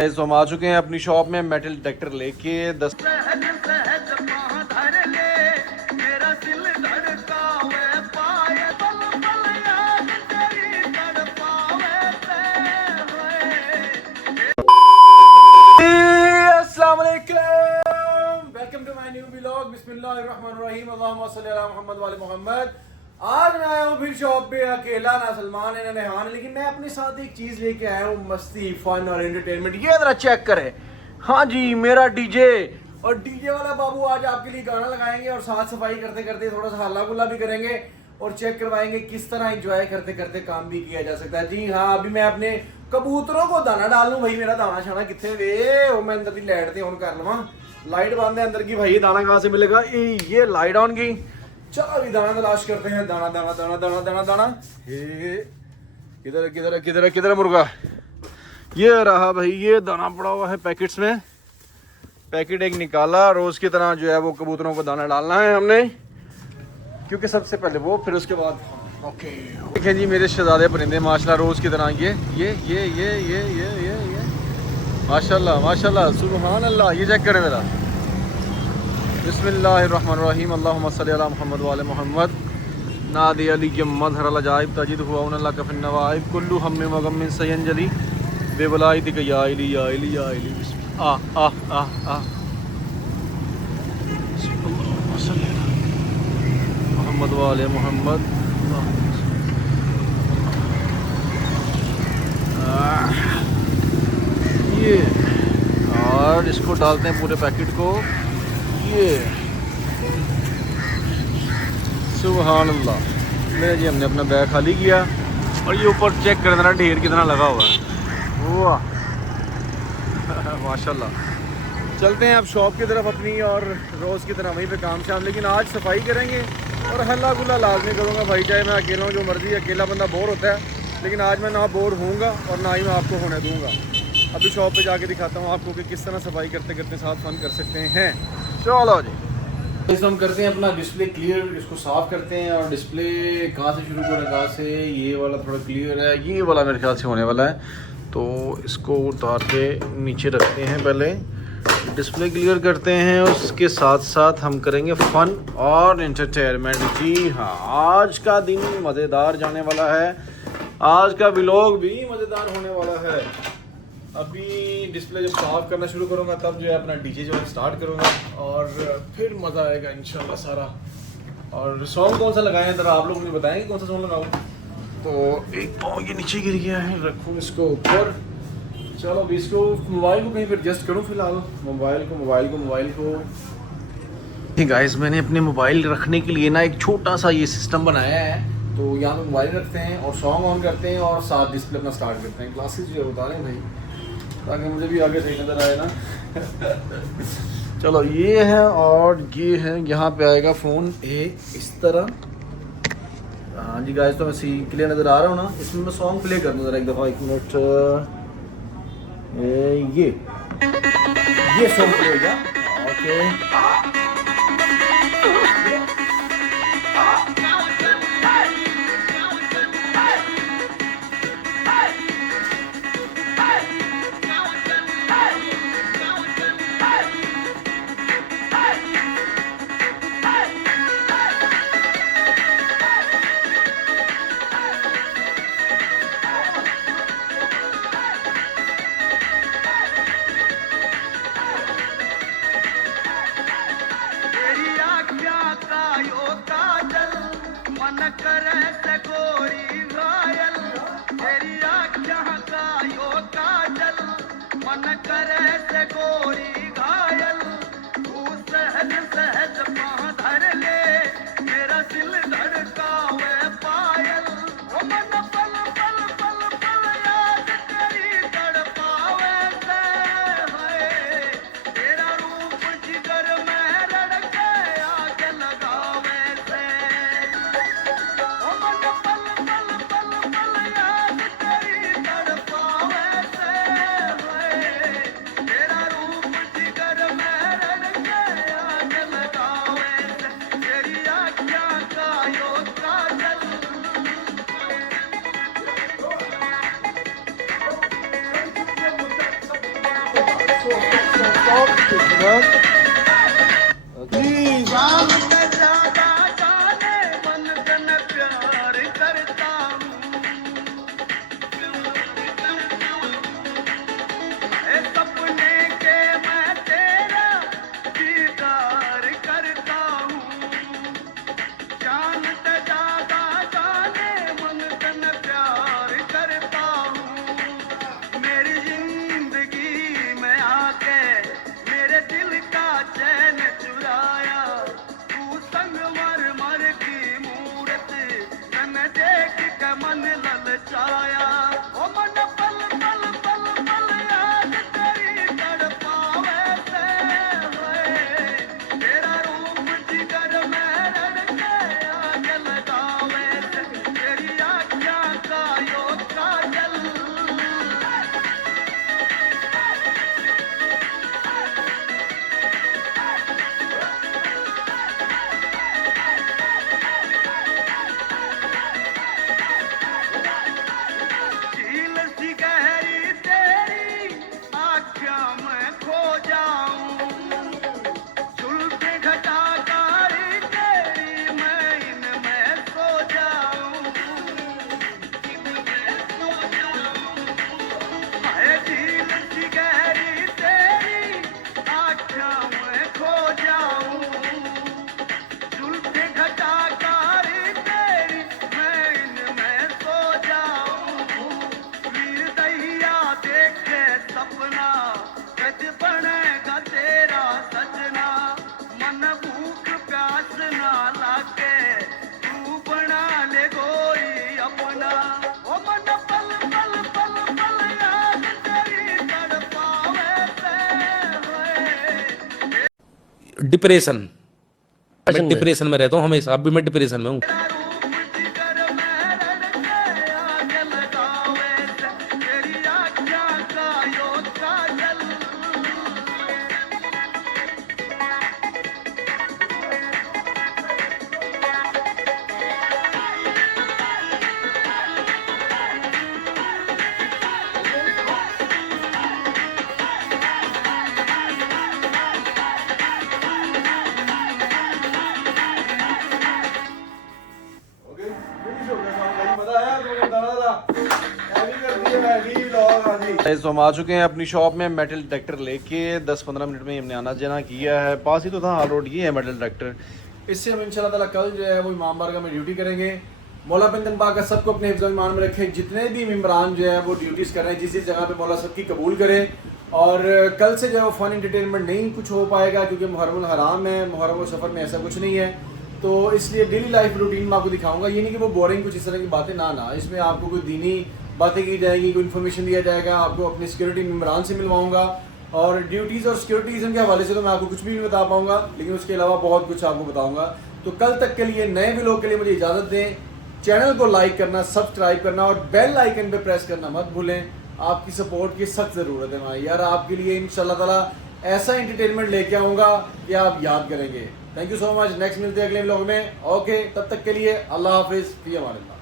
तो हम आ चुके हैं अपनी शॉप में मेटल डिटेक्टर लेके 10। अस्सलाम वालेकुम, welcome to my new vlog. बिस्मिल्लाहिर्रहमानिर्रहीम, अल्लाहुम्मा सल्ली अला मोहम्मद व आले मोहम्मद। आज मैं आया हूँ फिर शॉप पे अकेला, ना सलमान है ना नेहान, लेकिन मैं अपने साथ एक चीज़ लेके आया हूँ, मस्ती, फन और एंटरटेनमेंट। ये जरा चेक करें। हाँ जी, मेरा डीजे। और डीजे वाला बाबू आज आपके लिए गाना लगाएंगे और साफ सफाई करते करते थोड़ा सा हल्ला गुल्ला भी करेंगे और चेक करवाएंगे किस तरह एंजॉय करते करते काम भी किया जा सकता है। जी हाँ, अभी मैं अपने कबूतरों को दाना डाल लूँ। भाई मेरा दाना शाना कितने वे वो, मैं अंदर की लाइट ऑन कर लवा। लाइट बंद है अंदर की। भाई दाना कहाँ से मिलेगा? ये लाइट ऑन की। चलो अभी दाना तलाश करते हैं। दाना दाना दाना दाना दाना दाना। हे किधर किधर किधर किधर मुर्गा? ये रहा भाई, ये दाना पड़ा हुआ है पैकेट्स में। पैकेट एक निकाला, रोज की तरह जो है वो कबूतरों को दाना डालना है हमने, क्योंकि सबसे पहले वो, फिर उसके बाद ओके। देखिए जी मेरे शहजादे परिंदे माशाल्लाह रोज की तरह ये माशाल्लाह माशाल्लाह सुभान अल्लाह। ये चेक करें मेरा। बिस्मिल्लाहिर्रहमानिर्रहीम, अल्लाहुम्मा सल्ली अला मोहम्मद व आले मोहम्मद। नादी अली के मजहर अल अजाइब तजिद हुआ उनल्ला कफिन नवाइब कुल्लु हम्मे मगम्मिन सयंजली बेवलाई दिक या इली या इली या इली। आ आ आ आ मोहम्मद व आले मोहम्मद। ये और इसको डालते हैं पूरे पैकेट को। ये सुभान अल्लाह। मेरे जी हमने अपना बैग खाली किया और ये ऊपर चेक कर देना ढेर कितना लगा हुआ है। वाह माशाल्लाह। चलते हैं अब शॉप की तरफ अपनी, और रोज़ की तरह वहीं पे काम शाम, लेकिन आज सफाई करेंगे और हल्ला गुल्ला लाजमी करूँगा। भाई चाहे मैं अकेला हूँ, जो मर्जी, अकेला बंदा बोर होता है, लेकिन आज मैं ना बोर होऊंगा और ना ही मैं आपको होने दूँगा। अभी शॉप पे जाके दिखाता हूँ आपको कि किस तरह सफाई करते करते साथ फन कर सकते हैं। चलो जी, इस हम करते हैं अपना डिस्प्ले क्लियर, इसको साफ़ करते हैं। और डिस्प्ले कहाँ से शुरू करें, कहाँ से? ये वाला थोड़ा क्लियर है, ये वाला मेरे ख्याल से होने वाला है, तो इसको उतार के नीचे रखते हैं। पहले डिस्प्ले क्लियर करते हैं, उसके साथ साथ हम करेंगे फ़न और एंटरटेनमेंट। जी हाँ, आज का दिन मज़ेदार जाने वाला है, आज का व्लॉग भी मज़ेदार होने वाला है। अभी डिस्प्ले जब साफ़ करना शुरू करूँगा तब जो है अपना डीजे जो है स्टार्ट करूँगा और फिर मज़ा आएगा इंशाल्लाह सारा। और सॉन्ग कौन सा लगाएं जरा आप लोग मुझे बताएंगे कौन सा सॉन्ग लगाऊँ। तो एक ये नीचे गिर गया है, रखूँ इसको ऊपर। चलो अभी इसको मोबाइल को कहीं पर एडजस्ट करूँ फिलहाल। मोबाइल को गाइस, मैंने अपने मोबाइल रखने के लिए ना एक छोटा सा ये सिस्टम बनाया है। तो यहाँ पे मोबाइल रखते हैं और सॉन्ग ऑन करते हैं और साथ डिस्प्ले अपना स्टार्ट करते हैं। ग्लासेस जो है उतारें भाई, ताकि मुझे भी आगे सही नज़र आए ना। चलो ये है और ये है, यहाँ पे आएगा फ़ोन इस तरह। हाँ जी गाइस, तो मैं सी क्लियर नज़र आ रहा हूँ ना। इसमें मैं सॉन्ग प्ले कर दूँ ज़रा एक दफ़ा, 1 मिनट। ये सॉन्ग प्ले हो गया। ओके डिप्रेशन, मैं डिप्रेशन में रहता हूँ हमेशा, अब भी मैं डिप्रेशन में हूँ। तो हम आ चुके हैं अपनी शॉप में मेटल डिटेक्टर लेके 10-15 मिनट में हमने आना जाना किया है। पास ही तो था, हाल रोड ये है मेटल डिटेक्टर। इससे हम इंशाल्लाह ताला कल जो है वो इमाम बारगाह में ड्यूटी करेंगे। मौला बिन पाक का सबको अपने हिफ्ज़ ईमान में रखे। जितने भी मेम्बरान जो है वो ड्यूटीज़ कर रहे हैं, जिस जिस जगह पे मौला सबकी कबूल करे। और कल से जो है वो फ़न एंटरटेनमेंट नहीं कुछ हो पाएगा क्योंकि मुहर्रम हराम है, मुहर्रम और सफ़र में ऐसा कुछ नहीं है। तो इसलिए डेली लाइफ रूटीन मैं आपको दिखाऊंगा। ये नहीं कि वो बोरिंग कुछ इस तरह की बातें ना, इसमें आपको कोई दीनी बातें की जाएगी, कोई इन्फॉर्मेशन दिया जाएगा, आपको अपने सिक्योरिटी मेम्बरान से मिलवाऊंगा। और ड्यूटीज़ और सिक्योरिटीज़म के हवाले से तो मैं आपको कुछ भी नहीं बता पाऊंगा, लेकिन उसके अलावा बहुत कुछ आपको बताऊंगा। तो कल तक के लिए नए व्लॉग के लिए मुझे इजाज़त दें। चैनल को लाइक करना, सब्सक्राइब करना और बेल आइकन पे प्रेस करना मत भूलें। आपकी सपोर्ट की सख्त ज़रूरत है भाई यार। आपके लिए इंशाल्लाह ताला ऐसा एंटरटेनमेंट लेके आऊँगा कि आप याद करेंगे। Thank you so much. Next मिलते हैं अगले व्लॉग में। ओके, तब तक के लिए अल्लाह हाफिज़, फ़ी अमान अल्लाह।